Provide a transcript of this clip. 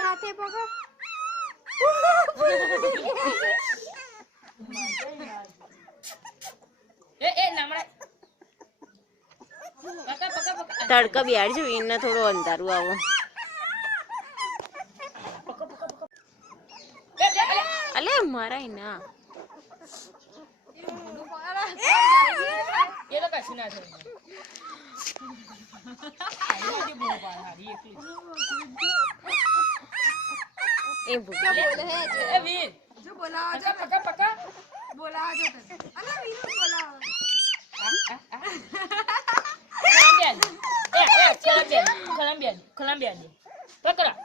હાથે પકડ એ નામડા તડકા બેહાડજો એને થોડું અંધારું આવો અલે મરાય ના એ તો કશું ના થાય એ ભૂખ એ વીર જો બોલાવા જો પકા પકા બોલાવા જો તને અલે વીરુ બોલાવા કોલંબિયા એ કોલંબિયા પકડા